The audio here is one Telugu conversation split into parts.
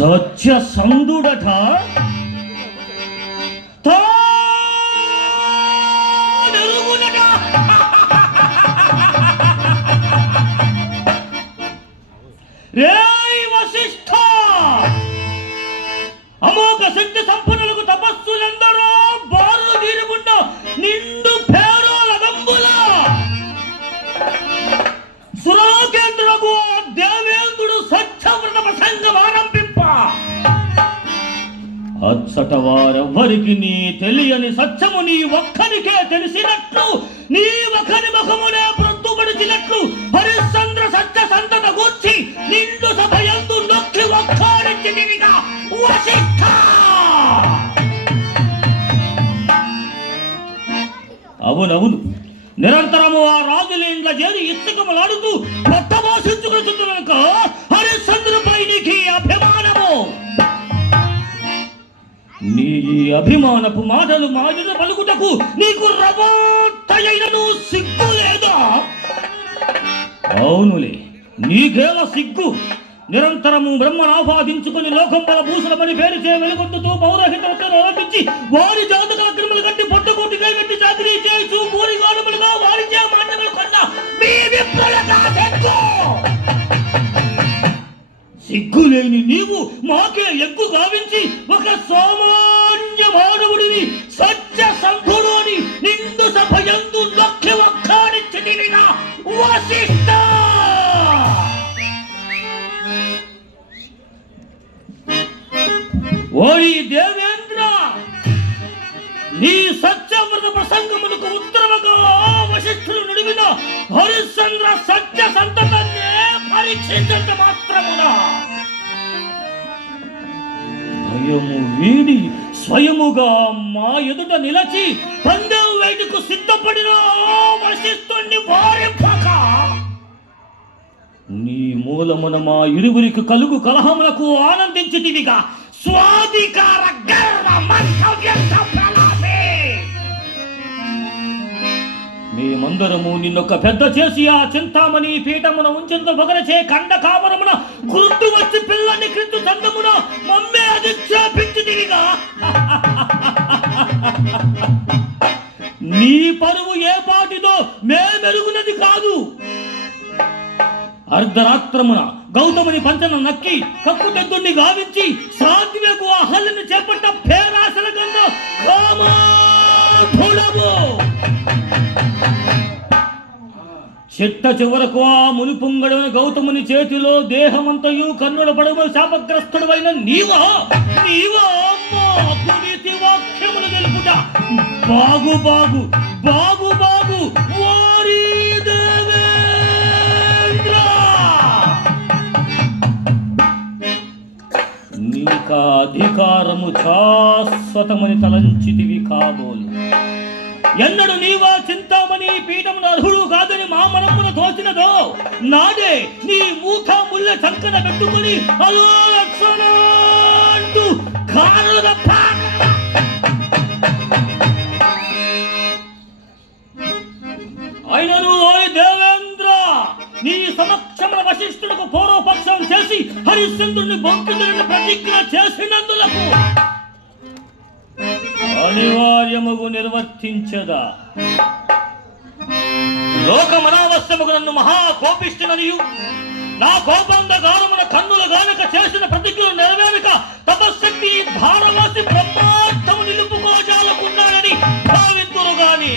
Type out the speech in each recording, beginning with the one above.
సత్య సందుడట వశిష్ఠ. అమోఘ శక్తి సంపన్నులకు తపస్సులందరూ. అచ్చట వారెవ్వరికి నీ తెలియని సత్యము నీ ఒక్కనికే తెలిసినట్లు నీ ఒకని ముఖమునే ప్రొద్దుపడిచినట్లు హరిశ్చంద్ర సత్య సంతత గూర్చి నిండు సభయందు నొక్కి ఒక్కాడించి తిరిగా వశిష్ఠ అవునవును. నిరంతరము ఆ రాజుల ఇండ్ల చేరి ఇచ్చకములాడుతూ కొత్త చుట్టూ అభిమానపు మాటలు మాటలు పలుకుటకు నీకు రవోత్తయైనను సిగ్గు లేదా? అవునులే నీకేల సిగ్గు? నిరంతరము బ్రహ్మను ఆపాదించుకుని లోకంబల భూషణమని పేరు చే వెలుగొందుతూ పౌరహితతో ఆరంభించి వారి జాతక అక్రమలు కట్టి పొట్టకోటి కట్టి చాకరీ చేయించు పూరి గౌరములుగా వారి చే మాటలు కొన్న మీ విప్రులకా సిగ్గు సిగ్గు లేని నీవు మాకే ఎక్కువ గావించి ఒక సామాన్య మానవుడిని సత్య సంఘుడు అని నిండు సభయందు లక్ష్య ఒక్కాడించి తిరిగిన వశిష్ఠ ఓరి దేవేంద్ర నీ సత్యవ్రత ప్రసంగములకు ఉత్తరముగా వశిష్ఠులు నుడివిన హరిశ్చంద్ర సత్య సంతతాన్ని పరీక్షించట మాత్రమున? భయము వీడి స్వయముగా మా ఎదుట నిలచి పందెం వేటుకు సిద్ధపడిన వశిష్ఠుణ్ణి వారింపక. నీ మూలమున మా ఇరువురికి కలుగు కలహములకు ఆనందించితివిగా. స్వాధికార గర్వ మంతవ్యం. మేమందరము నిన్నొక పెద్ద చేసి ఆ చింతామణి పీఠమున ఉంచెంత పొగరచే కండ కామరమున గుర్తు వచ్చి పిల్లని క్రిందు చందమున మమ్మే అధిక్షేపించితివిగా నీ పరువు ఏ పాటిదో మేమెరుగునది కాదు. అర్ధరాత్రమున గౌతముని పంచన నక్కి కక్కు తెద్దుని గావించి సాధ్యకు ఆ హల్లుని చేపట్ట పేరాసల కన్నా కామాధుడము చిట్ట చివరకు ఆ మునిపుంగడైన గౌతముని చేతిలో దేహమంతయు కన్నుల పడవ శాపగ్రస్తుడైన నీవా? నీవా? అమ్మా కుడితి వాక్యములు తెలుపుట బాగు బాగు బాగు బాగు వారి నీక అధికారము శాశ్వతమని తలంచితివి కాబోలు. ఎన్నడు నీవా చింతామణి పీఠమున అర్హుడు కాదని మా మనమున తోచినదో నాడే నీ మూఖ ముళ్ళ చంకన పెట్టుకుని అలో లక్షణ అంటూ కారుల అయినను ఓయ్ దేవేంద్ర నీ సమక్షమున వశిష్ఠులకు పూర్వపక్షం చేసి హరిశ్చంద్రుని బొంకుతుని ప్రతిజ్ఞ చేసినందులకు. అనివార్యముగు నిర్వర్తించదా? లోకమనావశ్యముగు నన్ను మహా కోపిస్తున్ననియు నా కోపందగారమున కన్నుల గానక చేసిన ప్రతిజ్ఞలు నెరవేరక తపశక్తి భారవాసి బ్రహ్మార్థము నిలుపుకోజాలకున్నానని భావింతురు గాని.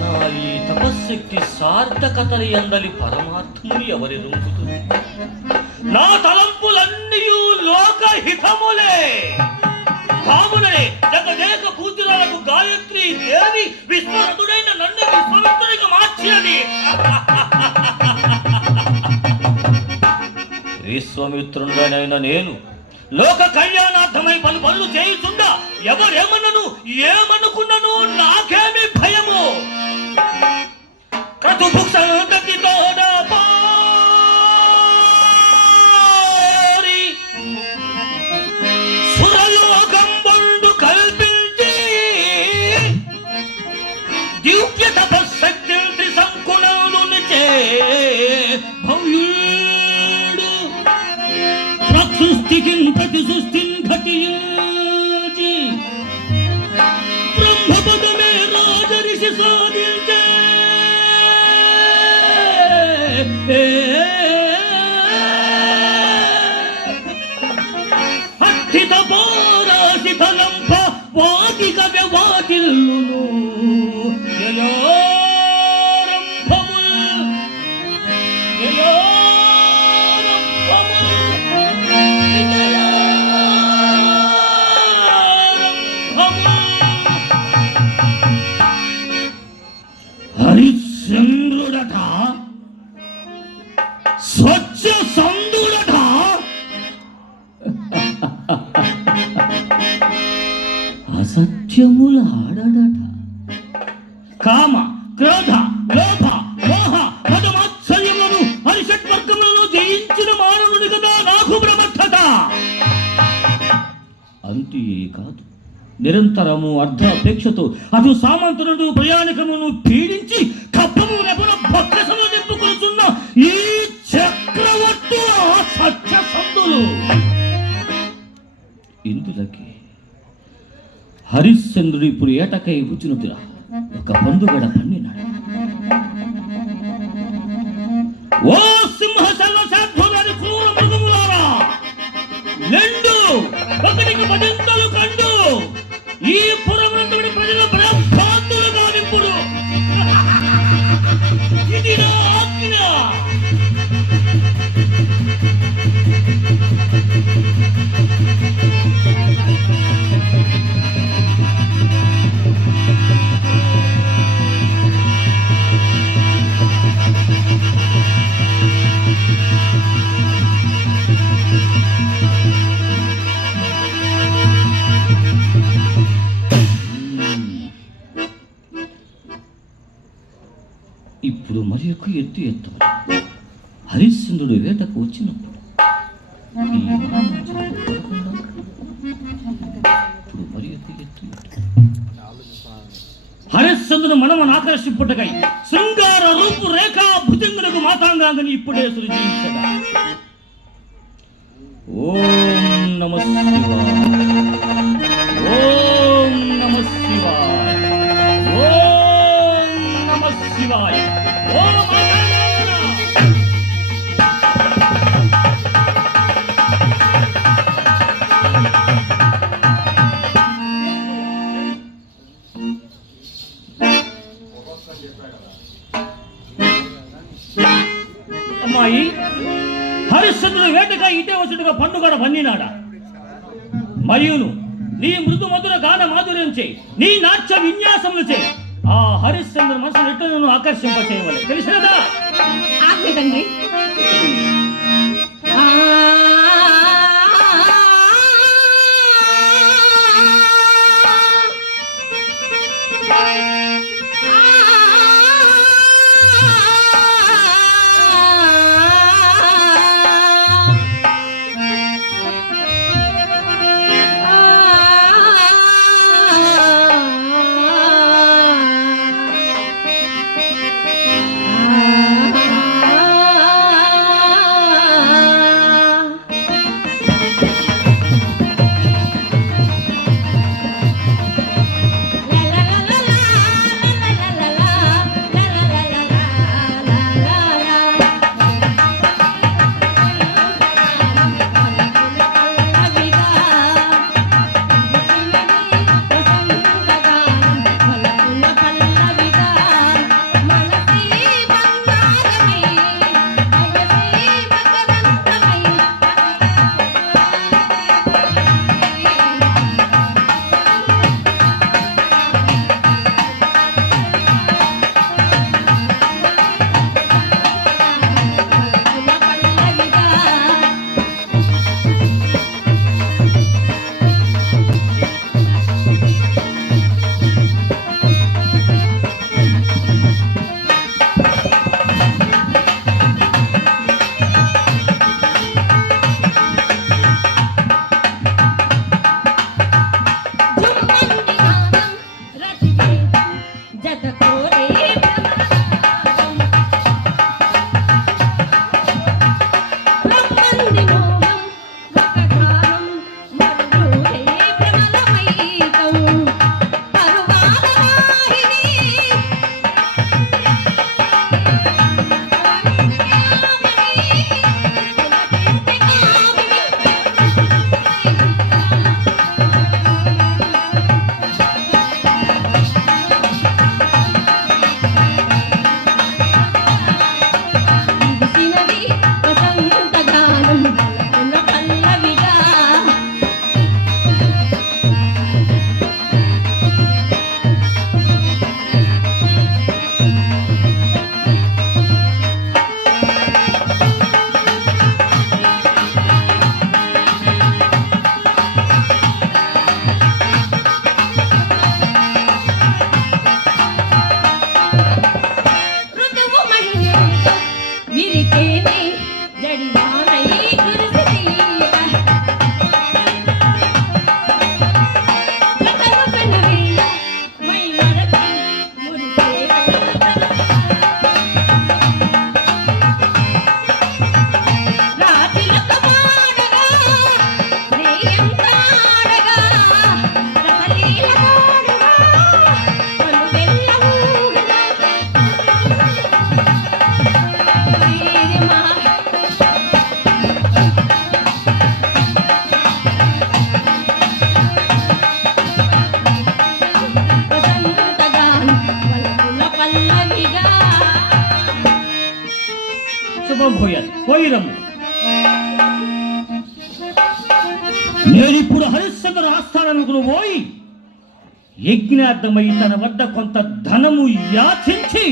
నా ఈ తపశక్తి సార్థకతని అందలి పరమాత్ముని ఎవరి రుంకుతుంది నా తలంపులన్నీ లోకహితములే. కాముననే జగదేక కూతురాలకు గాయత్రి దేవి విశ్వరథుడైన నన్ను విశ్వమిత్రుడిగా మార్చినది విశ్వమిత్రుడైన నేను లోక కళ్యాణార్థమై పలు పనులు చేయుచుండా ఎవరేమన్నను ఏమనుకున్నను నాకేమి భయము. క్రతుభుక్ ಸಿದ್ಧ ಬೋರ ಸಿದ್ಧ ಲಂಪ ವಾದಿಗವೆ ವಾದಿಲ್ಲು ಹರಿಶ್ಚಂದ್ರುಡಕ అసత్యములు ఆడడట కామ క్రోధ లోభ మోహ మదమాత్సర్యములను హరిషట్వర్గములను జయించిన మానవుని కదా నాకు ప్రమత్తత అంతే కాదు నిరంతరము అర్ధాపేక్షతో అటు సామంతులను ప్రయాణికమును పీడించి హరిశ్చంద్రుడు ఇప్పుడు ఏటకై కూర్చునుదిరా? ఒక పండుగడ పండినాడు. ఓ సింహశల సాధ్వులని క్రూర మృగములారా! రెండు ఒకటికి పదింతలు కండు ఈ ఇప్పుడు మరి ఎక్కువ ఎత్తు. ఎత్తవాలి హరిశ్చంద్రుడు వేటకు వచ్చినప్పుడు. ఇప్పుడు మరి ఎక్కువ ఎత్తు. హరిశ్చంద్రుడు మనమను ఆకర్షింపుటకై శృంగార రూపు రేఖా భుజంగులకు మాతాంగాంగని ఇప్పుడే సృజించగా. ఓం నమ శివాయ. అమ్మాయి హరిశ్చంద్రుడు వేటగా ఇటే వచ్చుడుగా పండుగడ పన్నినాడ మరియును నీ మృదు మధుర గాన మాధుర్యం చేయి నీ నాట్య విన్యాసములు చేయి. ఆ హరిశ్చంద్ర మనసు ఎట్లను ఆకర్షింప చేయవాలి తెలిసినదా? ఆజ్ఞ తండ్రి పోయాలి. పోయి రమ్ము నేనిప్పుడు హరిశ్చంద్ర పోయి యజ్ఞార్థమై తన వద్ద కొంత ధనము యాచించి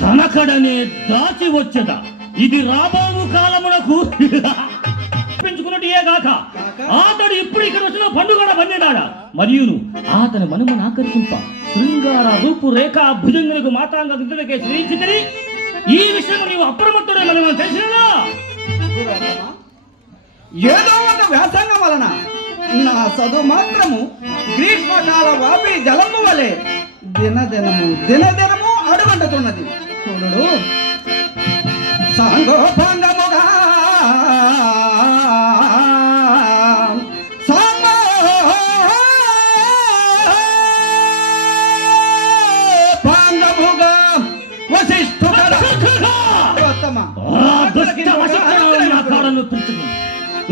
తనకడనే దాచి వచ్చేదా. ఇది రాబోవు కాలమునకు పెంచుకున్నట్టు ఏ గాక అతడు ఇప్పుడు ఇక్కడ వచ్చిన పండుగ పన్నెడాడ మరియును అతని మనమును ఆకర్షింప. శృంగార రూపు రేఖ భుజంగులకు మాతాంగ శ్రీచితిని ఈ విషయంలో నీవు అప్రమత్తుడే మనం తెలిసిన ఏదో ఒక వ్యాసంగం వలన నా చదువు మాత్రము గ్రీష్మకాల వాపి జలము వలె దినదినము దినదినము అడుగంటుతున్నది. చూడు. సాంగోపాంగముగా నా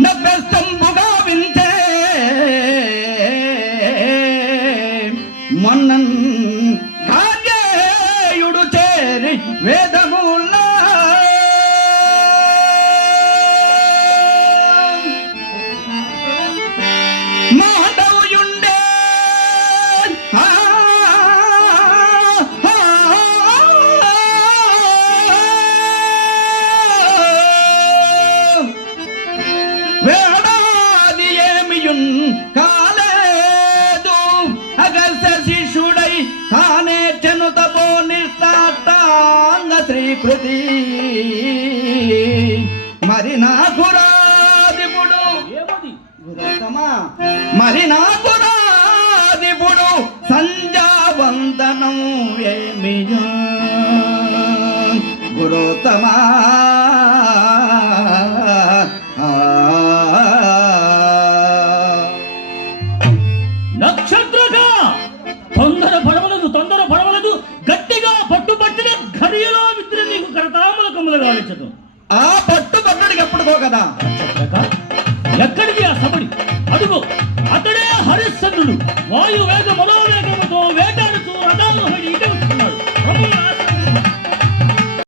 నవ్వెస్తంబుగా వింటే కాలేదు. అగస్త శిష్యుడై తానే చెనుతపో నిష్టాంగ శ్రీకృతి. మరి నాకు రాదిపుడు మరి నాకు